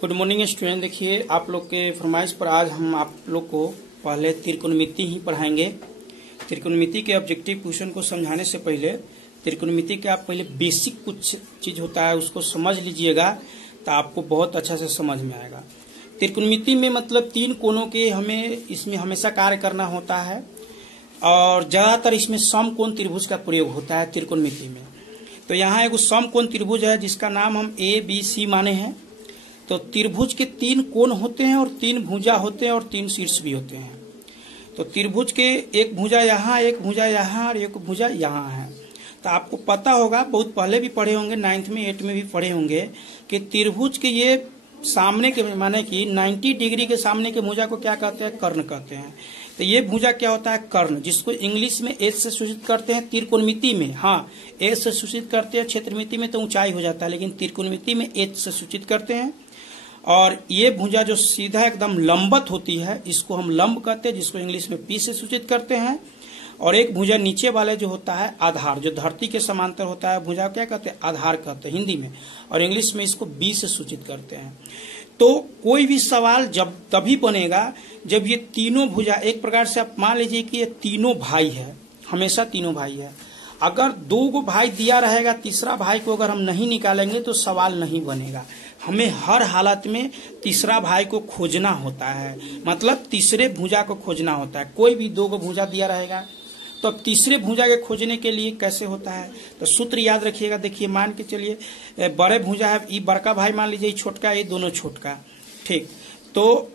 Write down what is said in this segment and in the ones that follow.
Good morning student. देखिए, आप लोग के फरमाइश पर आज हम आप लोग को पहले त्रिकोणमिति ही पढ़ाएंगे। त्रिकोणमिति के ऑब्जेक्टिव क्वेश्चन को समझाने से पहले त्रिकोणमिति के आप पहले बेसिक कुछ चीज होता है उसको समझ लीजिएगा तो आपको बहुत अच्छा से समझ में आएगा। त्रिकोणमिति में मतलब तीन कोणों के हमें इसमें हमेशा कार्य करना होता है और ज्यादातर इसमें समकोण त्रिभुज का प्रयोग होता है त्रिकोणमिति में। तो यहाँ एक समकोण त्रिभुज है जिसका नाम हम ABC माने हैं। तो त्रिभुज के तीन कोण होते हैं और तीन भुजा होते हैं और तीन शीर्ष भी होते हैं। तो त्रिभुज के एक भुजा यहाँ, एक भुजा यहाँ और एक भुजा यहाँ है। तो आपको पता होगा, बहुत पहले भी पढ़े होंगे, 9th में 8th में भी पढ़े होंगे कि त्रिभुज के ये सामने के माने कि 90 डिग्री के सामने के भुजा को क्या कहते हैं? कर्ण कहते हैं। तो ये भुजा क्या होता है? कर्ण, जिसको इंग्लिश में एच से सूचित करते हैं। त्रिकोणमिति में हाँ एच से सूचित करते हैं, क्षेत्रमिति में तो ऊंचाई हो जाता है, लेकिन त्रिकोणमिति में एच से सूचित करते हैं। और ये भुजा जो सीधा एकदम लंबवत होती है इसको हम लंब कहते हैं, जिसको इंग्लिश में पी से सूचित करते हैं। और एक भुजा नीचे वाले जो होता है आधार, जो धरती के समांतर होता है, भुजा क्या कहते हैं? आधार कहते हैं हिंदी में, और इंग्लिश में इसको बी से सूचित करते हैं। तो कोई भी सवाल जब तभी बनेगा जब ये तीनों भुजा, एक प्रकार से आप मान लीजिए कि ये तीनों भाई है, हमेशा तीनों भाई है। अगर दो गो भाई दिया रहेगा, तीसरा भाई को अगर हम नहीं निकालेंगे तो सवाल नहीं बनेगा। हमें हर हालत में तीसरा भाई को खोजना होता है, मतलब तीसरे भुजा को खोजना होता है। कोई भी दो गो भुजा दिया रहेगा तो अब तीसरे भुजा के खोजने के लिए कैसे होता है? तो सूत्र याद रखिएगा। देखिए, मान के चलिए बड़े भुजा है, ये बड़का भाई मान लीजिए, छोटका, ये दोनों छोटका, ठीक। तो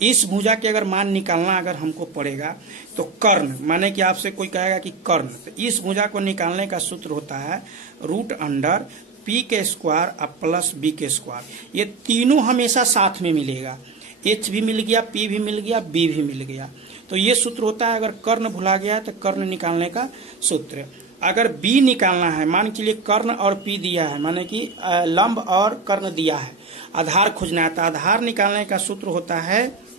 इस भुजा के अगर मान निकालना अगर हमको पड़ेगा तो कर्ण, माने कि आपसे कोई कहेगा कि कर्ण, तो इस भुजा को निकालने का सूत्र होता है √अंडर p के स्क्वायर प्लस b के स्क्वायर। ये तीनों हमेशा साथ में मिलेगा, h भी मिल गया, p भी मिल गया, b भी मिल गया। तो ये सूत्र होता है। अगर कर्ण भुला गया है तो कर्ण निकालने का सूत्र। अगर b निकालना है, मान के लिए कर्ण और p दिया है, माने कि लंब और कर्ण दिया है, आधार खोजना है, तो आधार निकालने का सूत्र होता है,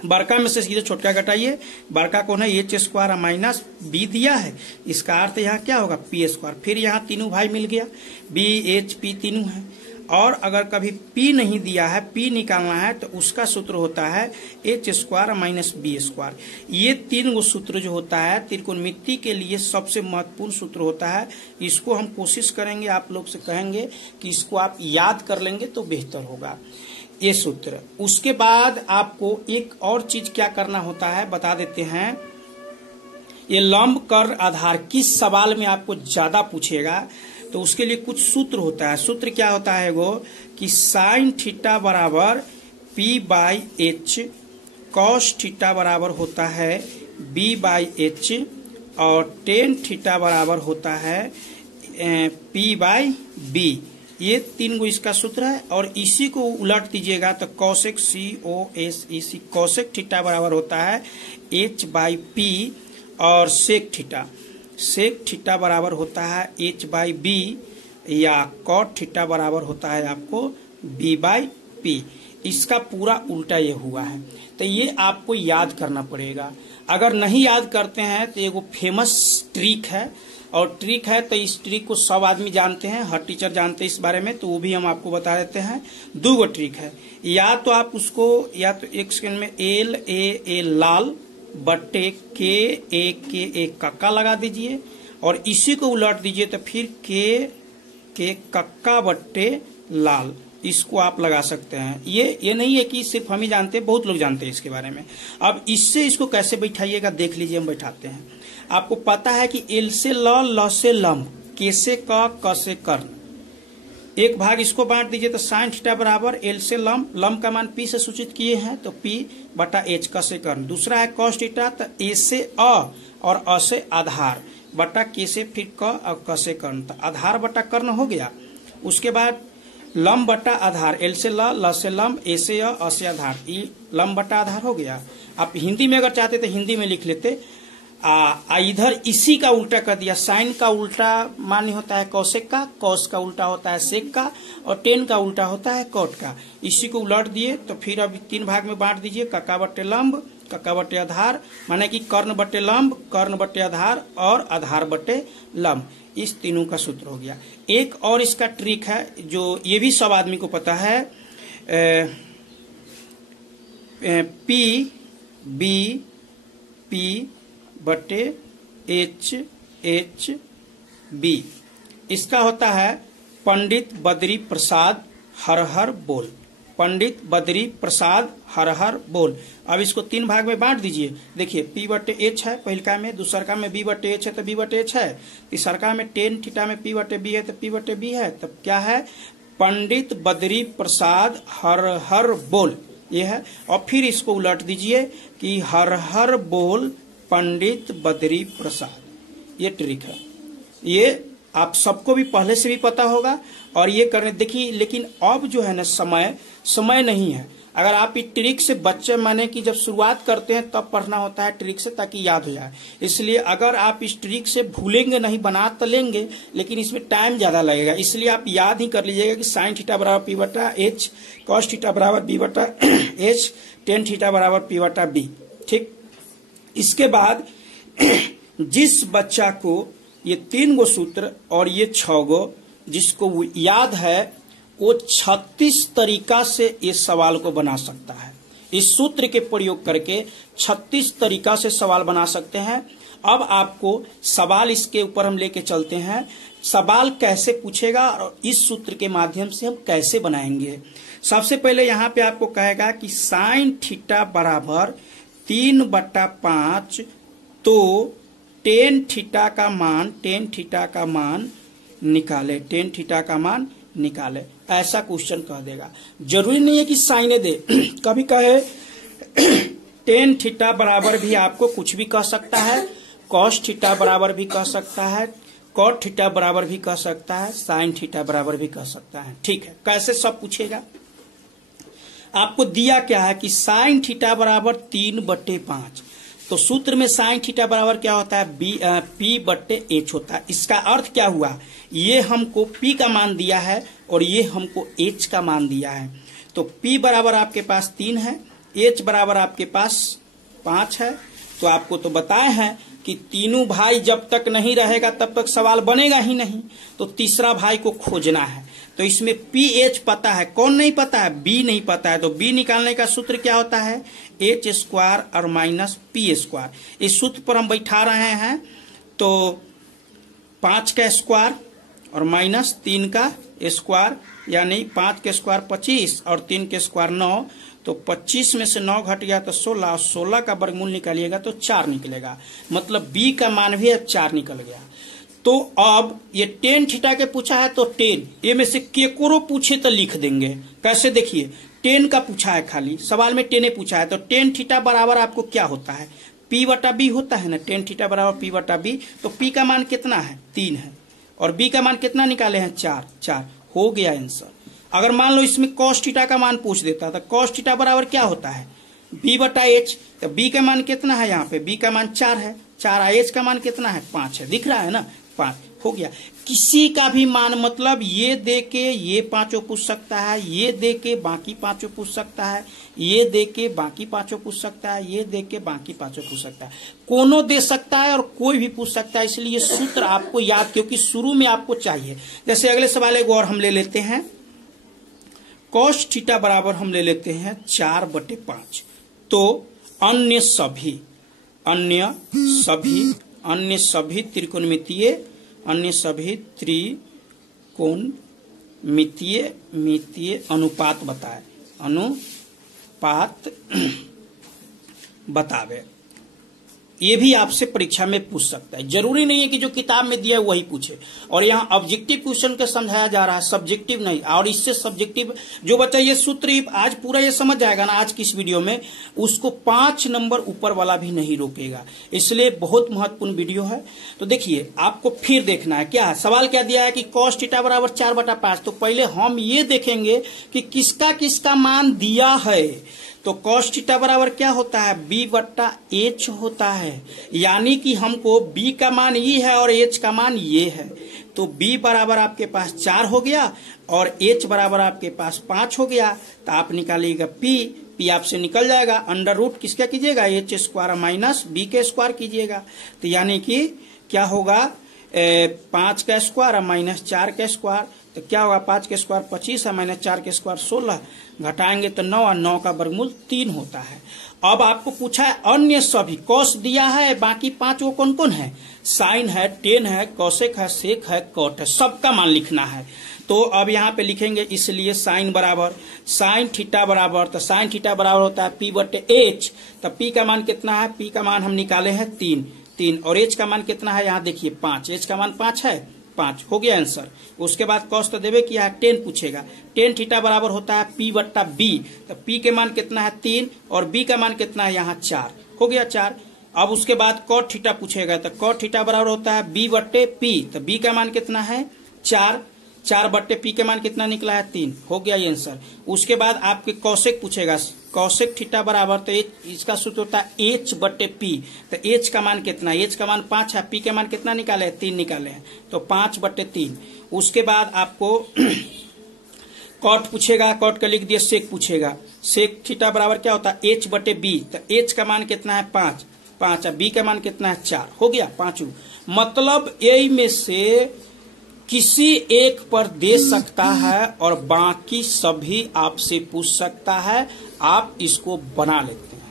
बड़का में से सीधे छोटका घटाइए, बड़का कौन है? h स्क्वायर माइनस b दिया है, इसका अर्थ यहाँ क्या होगा? p square. फिर यहाँ तीनों भाई मिल गया, b h p तीनों है। और अगर कभी p नहीं दिया है, p निकालना है, तो उसका सूत्र होता है h square minus b square. ये तीन गो सूत्र जो होता है त्रिकोणमिति के लिए सबसे महत्वपूर्ण सूत्र होता है। इसको हम कोशिश करेंगे, आप लोग से कहेंगे कि इसको आप याद कर लेंगे तो बेहतर होगा ये सूत्र। उसके बाद आपको एक और चीज क्या करना होता है बता देते हैं। ये लंब कर्ण आधार किस सवाल में आपको ज्यादा पूछेगा तो उसके लिए कुछ सूत्र होता है। सूत्र क्या होता है वो कि साइन थीटा बराबर p/h, कॉस थीटा बराबर होता है b/h, और टेन थीटा बराबर होता है p/b। ये तीन गो इसका सूत्र है। और इसी को उलट दीजिएगा तो कॉसेक COSEC, कॉसेक थीटा बराबर होता है h/p, और सेक थीटा बराबर होता है h/b, या कॉट थीटा बराबर होता है आपको b/p। इसका पूरा उल्टा ये हुआ है। तो ये आपको याद करना पड़ेगा। अगर नहीं याद करते हैं तो एगो फेमस ट्रिक है, और ट्रिक है तो इस ट्रिक को सब आदमी जानते हैं, हर टीचर जानते हैं इस बारे में, तो वो भी हम आपको बता देते हैं। दो गो ट्रिक है। या तो आप उसको या तो एक सेकंड में LAA लाल बट्टे KA कक्का लगा दीजिए, और इसी को उलट दीजिए तो फिर के कक्का बट्टे लाल, इसको आप लगा सकते हैं। ये नहीं है कि सिर्फ हम ही जानते हैं, बहुत लोग जानते हैं इसके बारे में। अब इससे इसको कैसे बैठाइएगा देख लीजिए, हम बैठाते हैं। आपको पता है कि L से ल से लंब, K से क से कर्ण। एक भाग इसको बांट दीजिए तो साइन थीटा बराबर L से लंब का मान P से सूचित किए हैं तो P/H, क से कर्ण। दूसरा है कॉस थीटा, तो A से अ और अ से आधार बटा K से फिर क और क से कर्ण, तो आधार बटा कर्ण हो गया। उसके बाद लंब बटा आधार, L से ल से लंब, A से अ से आधार, ई लंब बटा आधार हो गया। आप हिंदी में अगर चाहते तो हिंदी में लिख लेते। इधर इसी का उल्टा कर दिया। साइन का उल्टा मान्य होता है कौसेक का, कॉस का उल्टा होता है सेक का, और टेन का उल्टा होता है कॉट का। इसी को उलट दिए तो फिर अब तीन भाग में बांट दीजिए, कक्का बट्टे लंब, कक्का बट्टे आधार, माने कि कर्ण बट्टे लंब, कर्ण बट्टे आधार और आधार बट्टे लंब। इस तीनों का सूत्र हो गया। एक और इसका ट्रिक है जो ये भी सब आदमी को पता है, पी बी पी बटे एच एच बी। इसका होता है पंडित बद्री प्रसाद हर हर बोल। पंडित बद्री प्रसाद हर हर बोल। अब इसको 3 भाग में बांट दीजिए। देखिए P बटे एच है पहिलका में, दूसरका में B बटे एच है तो B बटे एच है, तीसरका में टेन थीटा में P बटे B है तो P बटे B है। तब क्या है? पंडित बद्री प्रसाद हर हर बोल, ये है। और फिर इसको उलट दीजिए कि हर हर बोल पंडित बद्री प्रसाद। ये ट्रिक है, ये आप सबको भी पहले से भी पता होगा और ये करने देखिए। लेकिन अब जो है ना समय नहीं है। अगर आप इस ट्रिक से बच्चे माने कि जब शुरुआत करते हैं तब पढ़ना होता है ट्रिक से, ताकि याद हो जाए। इसलिए अगर आप इस ट्रिक से भूलेंगे नहीं, बना तो लेंगे लेकिन इसमें टाइम ज्यादा लगेगा। इसलिए आप याद ही कर लीजिएगा कि साइन थीटा बराबर पी बटा एच, कॉस थीटा बराबर बी बटा एच, टेन थीटा बराबर पी बटा बी। ठीक। इसके बाद जिस बच्चा को ये 3 गो सूत्र और ये 6 गो जिसको वो याद है, वो 36 तरीका से इस सवाल को बना सकता है। इस सूत्र के प्रयोग करके 36 तरीका से सवाल बना सकते हैं। अब आपको सवाल इसके ऊपर हम लेके चलते हैं। सवाल कैसे पूछेगा और इस सूत्र के माध्यम से हम कैसे बनाएंगे। सबसे पहले यहाँ पे आपको कहेगा कि साइन थीटा बराबर 3/5 तो टेन थीटा का मान निकाले, टेन थीटा का मान निकाले। ऐसा क्वेश्चन कह देगा। जरूरी नहीं है कि साइने दे, कभी कहे टेन थीटा बराबर भी आपको कुछ भी कह सकता है, कॉस थीटा बराबर भी कह सकता है, कॉट थीटा बराबर भी कह सकता है, साइन थीटा बराबर भी कह सकता है। ठीक है, कैसे सब पूछेगा। आपको दिया क्या है कि साइन थीटा बराबर 3/5, तो सूत्र में साइन थीटा बराबर क्या होता है? P बटे एच होता है। इसका अर्थ क्या हुआ? ये हमको P का मान दिया है और ये हमको H का मान दिया है। तो P बराबर आपके पास 3 है, H बराबर आपके पास 5 है। तो आपको तो बताए हैं कि तीनों भाई जब तक नहीं रहेगा तब तक सवाल बनेगा ही नहीं। तो तीसरा भाई को खोजना है। तो इसमें PH पता है, कौन नहीं पता है? B नहीं पता है। तो B निकालने का सूत्र क्या होता है? H² और माइनस P²। इस सूत्र पर हम बैठा रहे हैं तो 5 का स्क्वायर और माइनस 3 का स्क्वायर, यानी 5 के स्क्वायर 25 और 3 के स्क्वायर 9। तो 25 में से 9 घट गया तो 16, 16 का वर्गमूल निकालिएगा तो 4 निकलेगा। मतलब B का मान भी अब 4 निकल गया। तो अब ये टेन थीटा के पूछा है तो 10, ये में से केकोरो पूछे तो लिख देंगे। कैसे? देखिए 10 का पूछा है, खाली सवाल में 10 पूछा है तो टेन थीटा बराबर आपको क्या होता है? P बटा B होता है ना। टेन थीटा बराबर P बटा B। तो P का मान कितना है? 3 है और B का मान कितना निकाले हैं? 4 हो गया आंसर। अगर मान लो इसमें कॉस थीटा का मान पूछ देता तो कॉस थीटा बराबर क्या होता है? B बटा H। तो B का मान कितना है? यहाँ पे B का मान 4 है, 4 H का मान कितना है? 5 है। दिख रहा है ना? 5 हो गया। किसी का भी मान, मतलब ये दे के ये 5 पूछ सकता है, ये दे के बाकी 5 पूछ सकता है, ये दे के बाकी 5 पूछ सकता है, ये दे के बाकी 5 पूछ सकता है। कोनो दे सकता है और कोई भी पूछ सकता है। इसलिए सूत्र आपको याद, क्योंकि शुरू में आपको चाहिए। जैसे अगले सवाल एक और हम ले लेते हैं। कॉस थीटा बराबर हम ले लेते हैं 4/5। तो अन्य सभी त्रिकोणमितीय अनुपात बतावे। ये भी आपसे परीक्षा में पूछ सकता है। जरूरी नहीं है कि जो किताब में दिया है वही पूछे। और यहाँ ऑब्जेक्टिव क्वेश्चन का समझाया जा रहा है, सब्जेक्टिव नहीं। और इससे सब्जेक्टिव जो बच्चा ये सूत्र आज पूरा ये समझ जाएगा ना आज की इस वीडियो में, उसको 5 नंबर ऊपर वाला भी नहीं रोकेगा। इसलिए बहुत महत्वपूर्ण वीडियो है। तो देखिए आपको फिर देखना है क्या है। सवाल क्या दिया है कि कॉस थीटा बराबर 4/5। तो पहले हम ये देखेंगे कि किसका किसका मान दिया है। तो कॉस थीटा बराबर क्या होता है? B बटा H होता है। यानी कि हमको B का मान ये है और H का मान ये है। तो B बराबर आपके पास 4 हो गया और H बराबर आपके पास 5 हो गया। तो आप निकालिएगा P आपसे निकल जाएगा। अंडर रूट किसका कीजिएगा? H² माइनस B के स्क्वायर कीजिएगा। तो यानी कि क्या होगा? 5 का स्क्वायर और माइनस 4 का स्क्वायर। तो क्या होगा, 5 के स्क्वायर 25 है, माइनस 4 के स्क्वायर 16, घटाएंगे तो 9 और 9 का वर्गमूल 3 होता है। अब आपको पूछा है अन्य सभी, कॉस दिया है, बाकी 5 वो कौन कौन है, साइन है, टेन है, कॉसेक है, सेक है, कॉट है, सबका मान लिखना है। तो अब यहाँ पे लिखेंगे, इसलिए साइन बराबर साइन थीटा बराबर, तो साइन थीटा बराबर होता है पी बटे एच। तो पी का मान कितना है, पी का मान हम निकाले हैं 3 और एच का मान कितना है, यहाँ देखिए 5, एच का मान 5 है, 5 हो गया आंसर। उसके बाद कॉस तो देवे किया है, 10 पूछेगा, टेन थीटा बराबर होता है पी बट्टा बी। तो पी के मान कितना है 3 और बी का मान कितना है यहाँ 4, हो गया 4। अब उसके बाद कॉट थीटा पूछेगा, तो कॉट थीटा बराबर होता है बी बट्टे पी। तो बी का मान कितना है 4 बट्टे पी के मान कितना निकला है 3, हो गया ये आंसर। उसके बाद आपके कॉसेक पूछेगा, कॉसेक थीटा बराबर, तो इसका सूत्र होता है एच बट्टे पी। तो एच का मान कितना है, एच का मान 5 है, पी के मान कितना निकाले हैं 3 निकाले हैं, तो 5 बट्टे 3। उसके बाद आपको कॉट पूछेगा, कॉट का लिख दिया, सेक पूछेगा, सेक थीटा बराबर क्या होता है एच बटे बी। तो एच का मान कितना है 5 है, बी का मान कितना है 4, हो गया 5। मतलब ए में से किसी एक पर दे सकता है और बाकी सभी आपसे पूछ सकता है। आप इसको बना लेते हैं,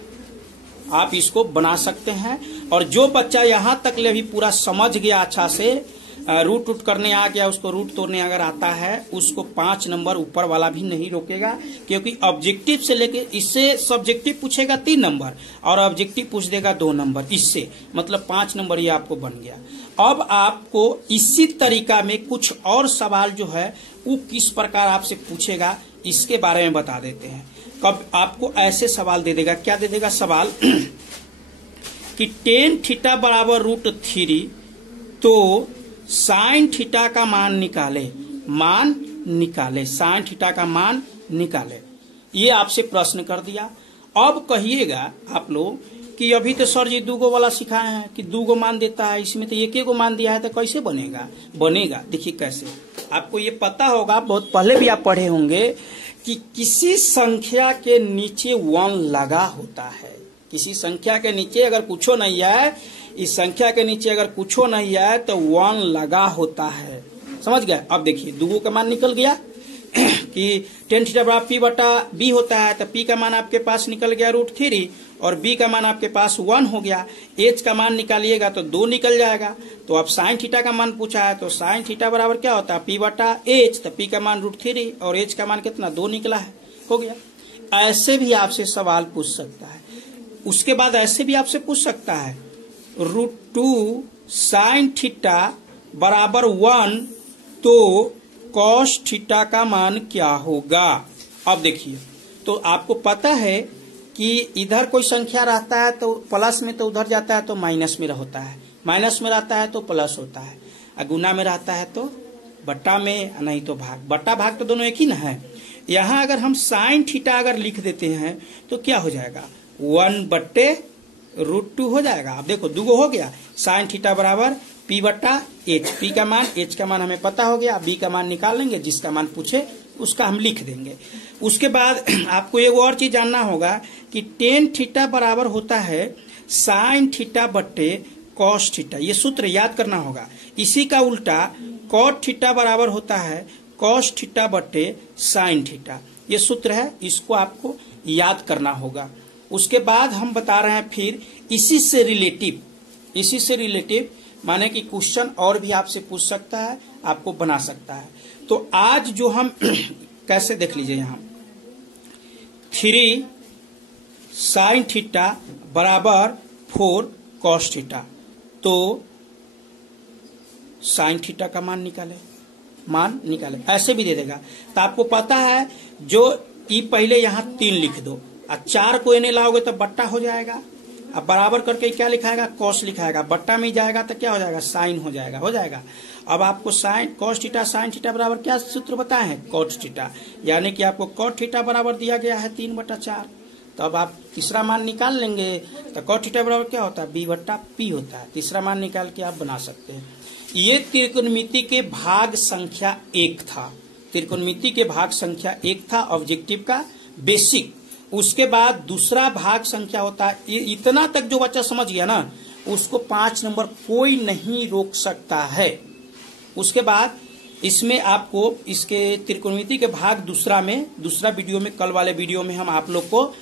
आप इसको बना सकते हैं। और जो बच्चा यहां तक ले भी पूरा समझ गया, अच्छा से रूट करने आ गया, उसको रूट तोड़ने अगर आता है, उसको 5 नंबर ऊपर वाला भी नहीं रोकेगा, क्योंकि ऑब्जेक्टिव से लेके इससे सब्जेक्टिव पूछेगा 3 नंबर और ऑब्जेक्टिव पूछ देगा 2 नंबर, इससे मतलब 5 नंबर ये आपको बन गया। अब आपको इसी तरीका में कुछ और सवाल जो है वो किस प्रकार आपसे पूछेगा इसके बारे में बता देते हैं। कब आपको ऐसे सवाल दे देगा, क्या दे देगा सवाल कि टेन थीटा बराबर √3, तो साइन थीटा का मान निकाले, साइन थीटा का मान निकाले। ये आपसे प्रश्न कर दिया। अब कहिएगा आप लोग कि अभी तो सर जी 2 वाला सिखाए हैं कि 2 मान देता है, इसमें तो 1 मान दिया है, तो कैसे बनेगा। देखिए कैसे, आपको ये पता होगा, बहुत पहले भी आप पढ़े होंगे कि किसी संख्या के नीचे 1 लगा होता है। किसी संख्या के नीचे अगर कुछ नहीं है, इस संख्या के नीचे अगर कुछ नहीं है तो 1 लगा होता है, समझ गए। अब देखिए 2 का मान निकल गया कि टेन थीटा बराबर पी बटा बी होता है, तो पी का मान आपके पास निकल गया √3 और बी का मान आपके पास 1 हो गया। एच का मान निकालिएगा तो 2 निकल जाएगा। तो अब साइन थीटा का मान पूछा है, तो साइन थीटा बराबर क्या होता है पी बटा एच। तो पी का मान √3 और एच का मान कितना 2 निकला है, हो गया। ऐसे भी आपसे सवाल पूछ सकता है। उसके बाद ऐसे भी आपसे पूछ सकता है √2 साइन थीटा बराबर 1, तो कॉस थीटा का मान क्या होगा। अब देखिए, तो आपको पता है कि इधर कोई संख्या रहता है तो प्लस में, तो उधर जाता है तो माइनस में होता है, माइनस में रहता है तो प्लस होता है, गुना में रहता है तो बट्टा में, नहीं तो भाग। बट्टा भाग तो दोनों एक ही ना है। यहाँ अगर हम साइन थीटा अगर लिख देते हैं तो क्या हो जाएगा 1 बट्टे √2 हो जाएगा। अब देखो 2 हो गया, साइन थीटा बराबर पी बट्टा एच। पी का मान, एच का मान हमें पता हो गया, बी का मान निकाल लेंगे, जिसका मान पूछे उसका हम लिख देंगे। उसके बाद आपको एक और चीज जानना होगा कि टेन थीटा बराबर होता है साइन थीटा बट्टे कॉस थीटा, ये सूत्र याद करना होगा। इसी का उल्टा कॉट थीटा बराबर होता है कॉस थीटा बट्टे साइन थीटा, ये सूत्र है, इसको आपको याद करना होगा। उसके बाद हम बता रहे हैं फिर इसी से रिलेटिव माने कि क्वेश्चन और भी आपसे पूछ सकता है, आपको बना सकता है। तो आज जो हम कैसे देख लीजिए, यहाँ 3 साइन थीटा बराबर 4 कॉस थीटा, तो साइन थीटा का मान निकाले, ऐसे भी दे देगा। तो आपको पता है जो ई पहले यहाँ 3 लिख दो, 4 को इन्हें लाओगे तो बट्टा हो जाएगा। अब बराबर करके क्या लिखाएगा कॉस लिखाएगा, बट्टा में जाएगा तो क्या हो जाएगा साइन हो जाएगा। अब आपको sine cos theta sine theta बराबर क्या सूत्र बताए हैं कॉट थीटा, यानी कि आपको कॉट थीटा बराबर दिया गया है 3/4। तो अब आप तीसरा मान निकाल लेंगे, तो कॉट थीटा बराबर क्या होता है b बट्टा p होता है। तीसरा मान निकाल के आप बना सकते हैं। ये त्रिकोणमिति के भाग संख्या 1 था, त्रिकोणमिति के भाग संख्या 1 था, ऑब्जेक्टिव का बेसिक। उसके बाद दूसरा भाग संख्या होता है, इतना तक जो बच्चा समझ गया ना उसको 5 नंबर कोई नहीं रोक सकता है। उसके बाद इसमें आपको इसके त्रिकोणमिति के भाग दूसरा वीडियो में, कल वाले वीडियो में हम आप लोग को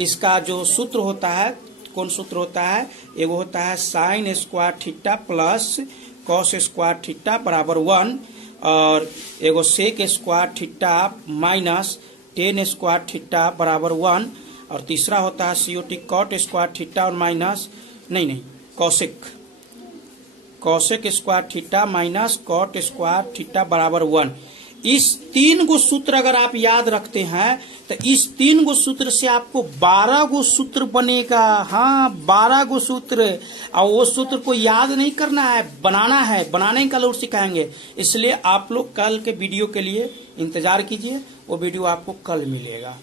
इसका जो सूत्र होता है, कौन सूत्र होता है, एगो होता है sine square theta plus cos square theta बराबर 1, और एगो sec square theta minus tan square theta बराबर 1, और तीसरा होता है सीओटी कॉट स्क्वायर थीटा और माइनस cosec square theta minus cot square theta बराबर 1। इस 3 गो सूत्र अगर आप याद रखते हैं तो इस 3 गो सूत्र से आपको 12 गो सूत्र बनेगा। हाँ, 12 गो सूत्र, और वो सूत्र को याद नहीं करना है, बनाना है, बनाने का लोग सिखाएंगे। इसलिए आप लोग कल के वीडियो के लिए इंतजार कीजिए, वो वीडियो आपको कल मिलेगा।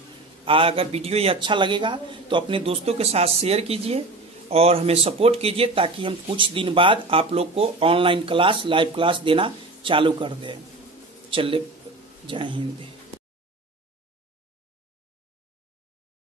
अगर वीडियो ये अच्छा लगेगा तो अपने दोस्तों के साथ शेयर कीजिए और हमें सपोर्ट कीजिए, ताकि हम कुछ दिन बाद आप लोग को ऑनलाइन क्लास, लाइव क्लास देना चालू कर दें। चलिए, जय हिंद।